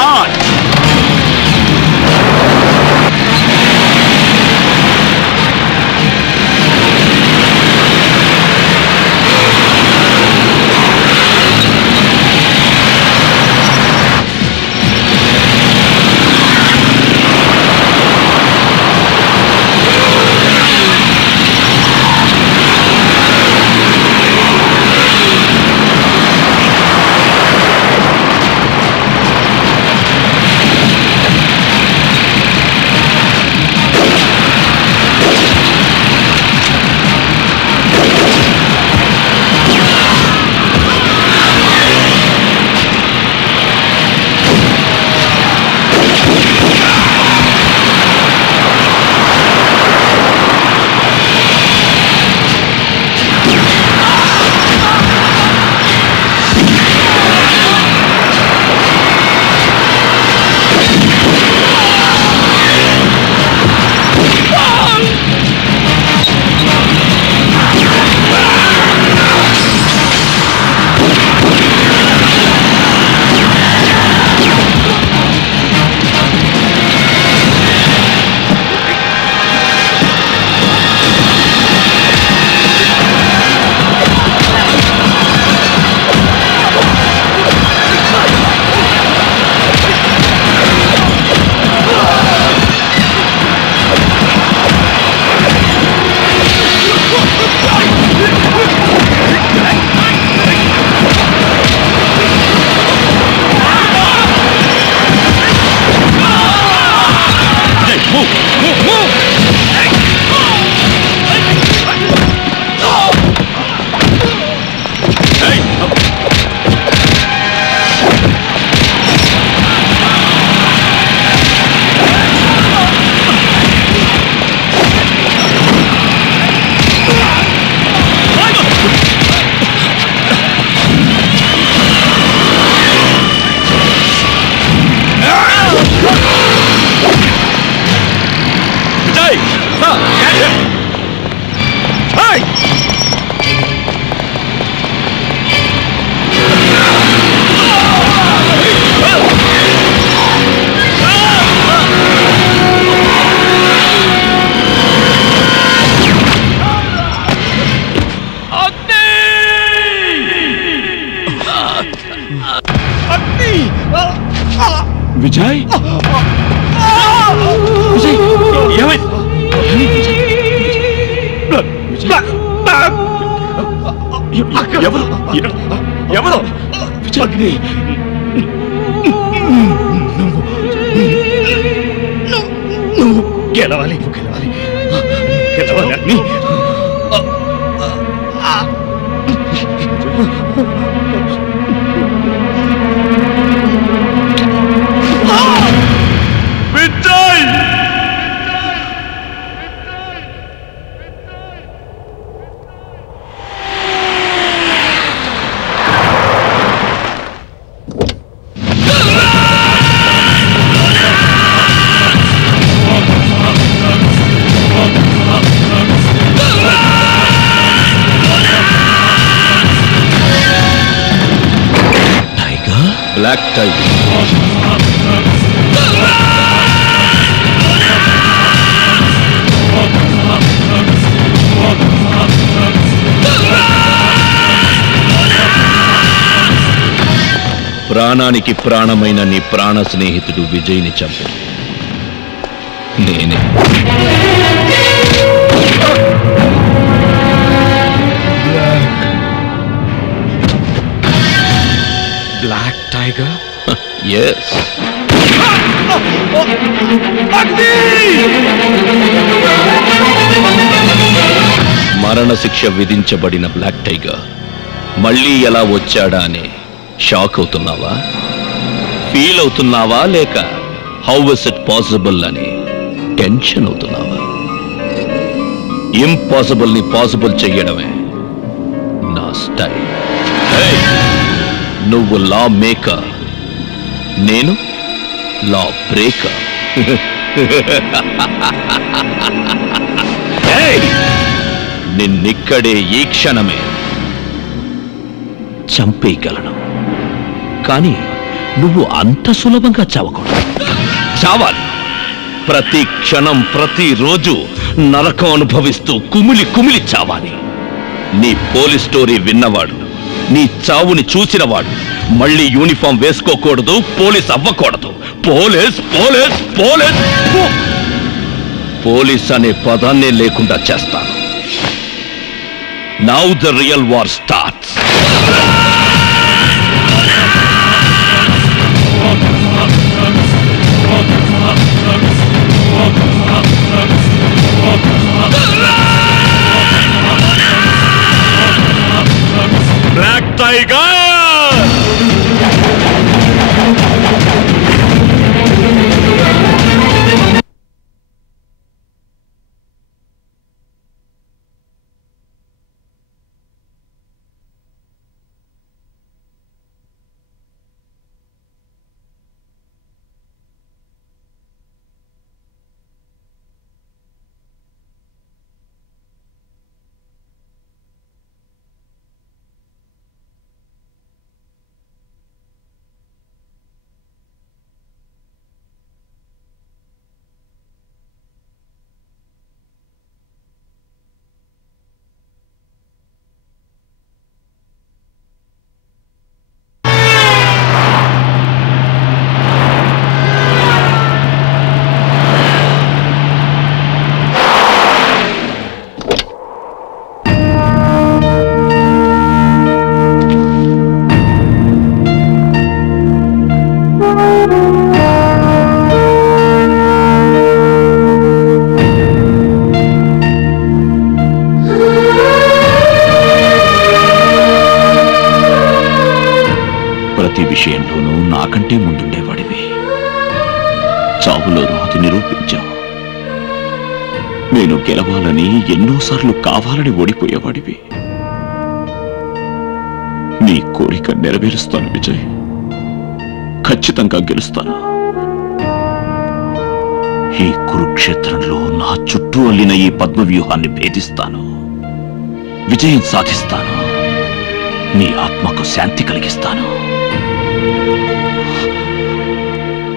charge! Vijay Vijay ఎవరు ఎవరు విజయ్ నువ్వు గెలవాలి గెలవాలి గెలవాలి అగ్ని బ్లాక్ టైగర్ ప్రాణానికి ప్రాణమైన నీ ప్రాణ స్నేహితుడు విజయ్ని చంపాడు నేనే. Black Tiger? Yes. మరణ శిక్ష విధించబడిన బ్లాక్ టైగర్ మళ్ళీ ఎలా వచ్చాడా అని షాక్ అవుతున్నావా? ఫీల్ అవుతున్నావా లేక హౌ వాస్ ఇట్ పాసిబుల్ అని టెన్షన్ అవుతున్నావా? ఇంపాసిబుల్ ని పాసిబుల్ చెయ్యడమే నా స్టైల్. నువ్వు లా మేకర్, నేను లా బ్రేకర్. నిన్నిక్కడే ఈ క్షణమే చంపేయగలను, కానీ నువ్వు అంత సులభంగా చావకూడదు. చావాలి. ప్రతి క్షణం ప్రతిరోజు నరకం అనుభవిస్తూ కుమిలి కుమిలి చావాలి. నీ పోలీస్ స్టోరీ విన్నవాడు, నీ చావుని చూసినవాడు మళ్ళీ యూనిఫామ్ వేసుకోకూడదు, పోలీస్ అవ్వకూడదు. పోలీస్ పోలీస్ పోలీస్ పోలీస్ అనే పదాన్నే లేకుండా చేస్తాను. Now the real war starts. Black Tiger! విషయంలోనూ నాకంటే ముందుండేవాడివి. చావులోనూ అది నిరూపించావు. నేను గెలవాలని ఎన్నోసార్లు కావాలని ఓడిపోయేవాడివి. నీ కోరిక నెరవేరుస్తాను విజయ్. ఖచ్చితంగా గెలుస్తాను. ఈ కురుక్షేత్రంలో నా చుట్టూ అల్లిన ఈ పద్మవ్యూహాన్ని భేదిస్తాను. విజయం సాధిస్తాను. నీ ఆత్మకు శాంతి కలిగిస్తాను.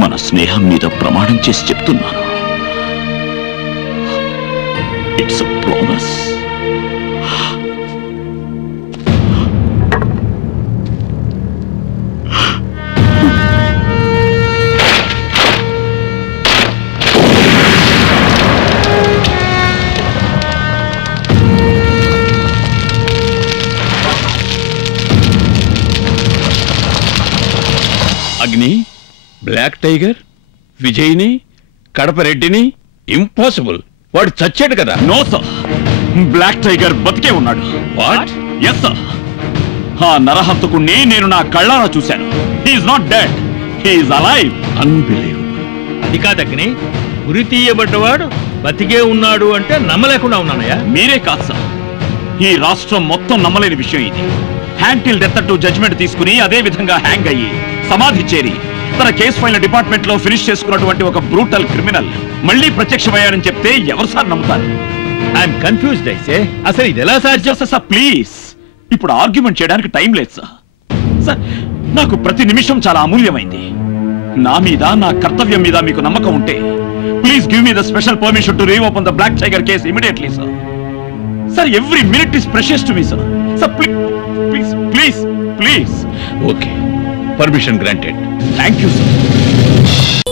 మన స్నేహం మీద ప్రమాణం చేసి చెప్తున్నాను. It's a promise. అగ్ని, బ్లాక్ టైగర్, విజయ్ని, కడప రెడ్డిని, ఇంపాసిబుల్. వాడు చచ్చాడు కదా. నో సార్, బ్లాక్ టైగర్ బతికే ఉన్నాడు. వాట్? Yes sir. ఆ నరహంతకుణ్ణి నేను నా కళ్ళారా చూశాను. He's not dead, he's alive. Unbelievable. అది కాదు అగ్ని, ఉరి తీయబడ్డవాడు బతికే ఉన్నాడు అంటే నమ్మలేకుండా ఉన్నానయ్యా. మీరే కాదు సార్, ఈ రాష్ట్రం మొత్తం నమ్మలేని విషయం ఇది. Hang till death to judgement తీసుకుని అదే విధంగా హ్యాంగ్ అయ్యి సమాధి చేరి తన కేసు ఫైల్ డిపార్ట్మెంట్ లో ఫినిష్ చేసుకున్నటువంటి ఒక బ్రూటల్ క్రిమినల్ మళ్ళీ ప్రత్యక్షమయ్యాడని చెప్తే ఎవరు సార్ నమ్ముతారు? ఐఎమ్ కన్ఫ్యూజ్డ్ అయితే. అసలు ఇది ఎలా సార్ చేస్తా సార్? ప్లీజ్, ఇప్పుడు ఆర్గ్యుమెంట్ చేయడానికి టైం లేదు సార్. సార్, నాకు ప్రతి నిమిషం చాలా అమూల్యమైంది. నా మీద, నా కర్తవ్యం మీద మీకు నమ్మకం ఉంటే please give me the special permission to reopen the Black Tiger case immediately sir. Sir, every minute is precious to me sir. Sir, please please please. Okay, permission granted. Thank you sir.